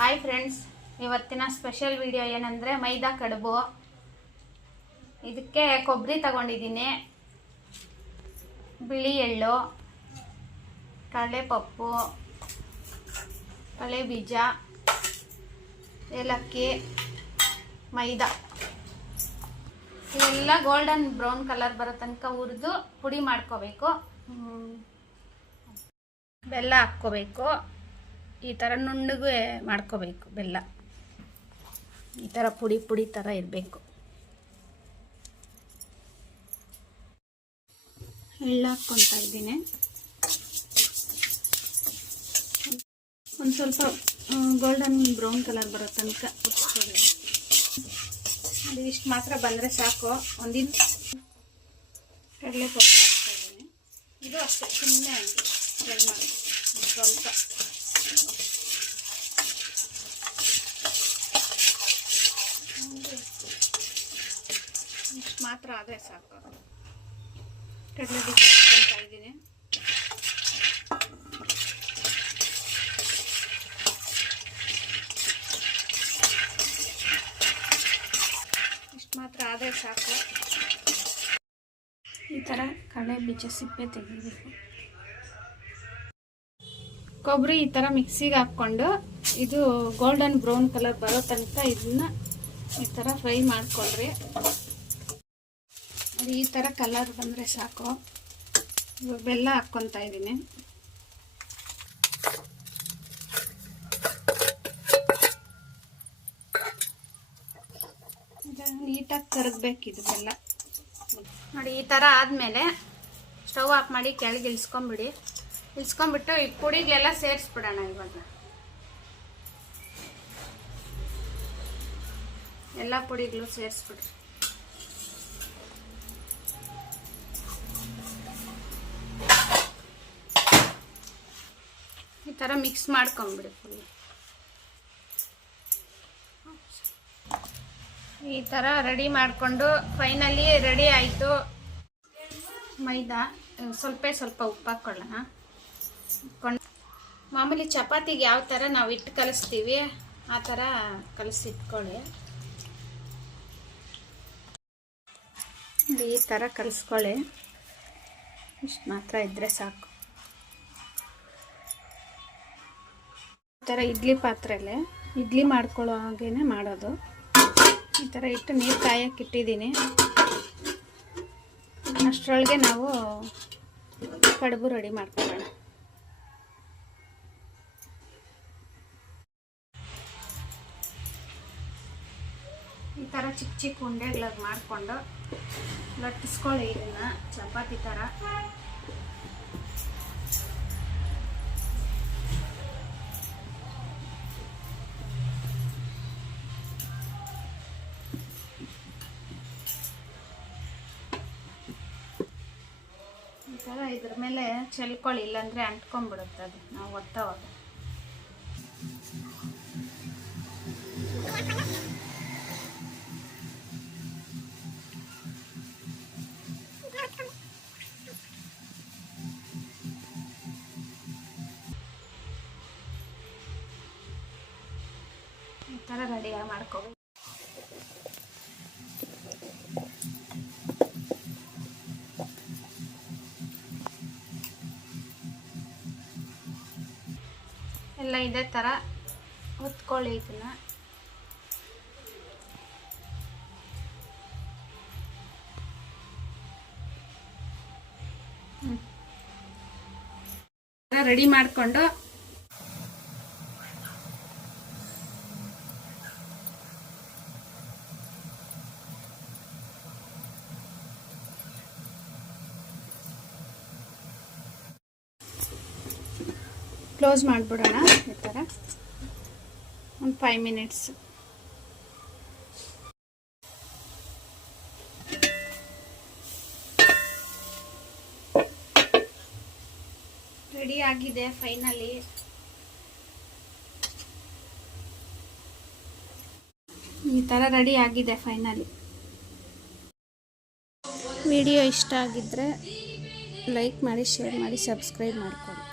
Hi friends ಇವತ್ತಿನ special video ಏನಂದರೆ ಮೈದಾ ಕಡುಬು. ಇದಕ್ಕೆ ಕೊಬ್ಬರಿ ತಗೊಂಡಿದ್ದೀನಿ. ಬಿಳಿ ಎಳ್ಳು, ಕಡಲೆಪಪ್ಪು ಕಳೆ ಬೀಜ ಏಲಕ್ಕಿ, ಮೈದಾ. ಇವೆಲ್ಲ ಗೋಲ್ಡನ್ ಬ್ರೌನ್ ಕಲರ್ ಬರೋ ತನಕ ಹುರಿದು ಪುಡಿ ಮಾಡ್ಕೋಬೇಕು. ಬೆಲ್ಲ ಹಾಕ್ಕೋಬೇಕು. ಈ ಥರ ನುಣ್ಣಗೆ ಮಾಡ್ಕೋಬೇಕು, ಬೆಲ್ಲ. ಈ ಥರ ಪುಡಿ ಪುಡಿ ಥರ ಇರಬೇಕು. ಎಳ್ಳು ಇದ್ದೀನಿ. ಒಂದು ಸ್ವಲ್ಪ ಗೋಲ್ಡನ್ ಬ್ರೌನ್ ಕಲರ್ ಬರೋ ತನಕ ಹುರ್ಸ್ಕೊಳ್ಳಿ ಅದು ಇಷ್ಟು ಮಾತ್ರ ಬಂದರೆ ಸಾಕು. ಒಂದಿನ ಕಡಲೆಪಪ್ಪು ಹಾಕ್ತಾ ಇದ್ದೀನಿ. ಇದು ಅಷ್ಟೇ ಸುಮ್ಮನೆ ಫ್ರೈ ಮಾಡಿ ಸ್ವಲ್ಪ ಇಷ್ಟು ಮಾತ್ರ ಆದರೆ ಸಾಕು. ಕಡಲೆ ಹಾಕ್ಕೊತಾ ಇದ್ದೀನಿ. ಇಷ್ಟು ಮಾತ್ರ ಆದರೆ ಸಾಕು. ಈ ಥರ ಕಡಲೆ ಬೀಜ ಸಿಪ್ಪೆ ತೆಗಿಬೇಕು. ಕೊಬ್ಬರಿ ಈ ಥರ ಮಿಕ್ಸಿಗೆ ಹಾಕ್ಕೊಂಡು ಇದು ಗೋಲ್ಡನ್ ಬ್ರೌನ್ ಕಲರ್ ಬರೋ ತನಕ ಇದನ್ನ ಈ ಥರ ಫ್ರೈ ಮಾಡ್ಕೊಳ್ರಿ. ಅದು ಈ ಥರ ಕಲರ್ ಬಂದರೆ ಸಾಕು. ಇವಾಗ ಬೆಲ್ಲ ಹಾಕ್ಕೊತಾ ಇದ್ದೀನಿ. ನೀಟಾಗಿ ಕರಗಬೇಕಿದು ಬೆಲ್ಲ. ನೋಡಿ, ಈ ಥರ ಆದಮೇಲೆ ಸ್ಟವ್ ಆಫ್ ಮಾಡಿ ಕೆಳಗೆ ಇಳಿಸ್ಕೊಂಬಿಡಿ. ಇಳಿಸ್ಕೊಂಬಿಟ್ಟು ಈ ಪುಡಿಗೆಲ್ಲ ಸೇರಿಸ್ಬಿಡೋಣ ಇವಾಗ. ಎಲ್ಲ ಪುಡಿಗಳು ಸೇರಿಸ್ಬಿಡ್ರಿ ಈ ಥರ ಮಿಕ್ಸ್ ಮಾಡ್ಕೊಂಬಿಡಿ ಫುಲ್ ಈ ಥರ ರೆಡಿ ಮಾಡಿಕೊಂಡು ಫೈನಲಿ ರೆಡಿ ಆಯಿತು. ಮೈದಾ, ಸ್ವಲ್ಪ ಸ್ವಲ್ಪ ಉಪ್ಪು ಹಾಕ್ಕೊಳ್ಳೋಣ ಮಾಮೂಲಿ ಚಪಾತಿಗೆ ಯಾವ ಥರ ನಾವು ಹಿಟ್ಟು ಕಲಿಸ್ತೀವಿ, ಆ ಥರ ಕಲಸಿಟ್ಕೊಳ್ಳಿ ಈ ಥರ ಕಲಿಸ್ಕೊಳ್ಳಿ. ಇಷ್ಟು ಮಾತ್ರ ಇದ್ದರೆ ಸಾಕು. ಈ ಥರ ಇಡ್ಲಿ ಪಾತ್ರೆಲೆ, ಇಡ್ಲಿ ಮಾಡ್ಕೊಳ್ಳೋ ಹಾಗೇನೆ ಮಾಡೋದು. ಈ ಥರ ಇಟ್ಟು ನೀರು ಕಾಯಕ್ಕೆ ಇಟ್ಟಿದ್ದೀನಿ. ಅಷ್ಟರೊಳಗೆ ನಾವು ಕಡುಬು ರೆಡಿ ಮಾಡ್ಕೊಳ್ಳೋಣ. ಥರ ಚಿಕ್ಕ ಚಿಕ್ಕ ಉಂಡೆಗಳಾಗಿ ಮಾಡಿಕೊಂಡು ಲಟ್ಟಿಸ್ಕೊಳ್ಳಿ ಇದನ್ನು, ಚಪಾತಿ ಥರ ಈ ಥರ ಇದ್ರ ಮೇಲೆ ಚೆಲ್ಕೊಳ್ಳಿ, ಇಲ್ಲಾಂದರೆ ಅಂಟ್ಕೊಂಡ್ಬಿಡುತ್ತೆ ಅದು. ನಾವು ಒತ್ತವಾಗ. ಈ ಥರ ರೆಡಿಯಾಗಿ ಮಾಡ್ಕೋಬೇಕು ಎಲ್ಲ ಇದೇ ಥರ ಹೊತ್ಕೊಳ್ಳಿ ಇದನ್ನ. ರೆಡಿ ಮಾಡಿಕೊಂಡು ಕ್ಲೋಸ್ ಮಾಡಿಬಿಡೋಣ ಈ ಥರ ಒಂದು ಫೈವ್ ಮಿನಿಟ್ಸ್ ರೆಡಿ ಆಗಿದೆ ಫೈನಲಿ ಈ ಥರ ರೆಡಿ ಆಗಿದೆ ಫೈನಲಿ ವಿಡಿಯೋ ಇಷ್ಟ ಆಗಿದ್ದರೆ ಲೈಕ್ ಮಾಡಿ ಶೇರ್ ಮಾಡಿ ಸಬ್ಸ್ಕ್ರೈಬ್ ಮಾಡ್ಕೊಳ್ಳಿ.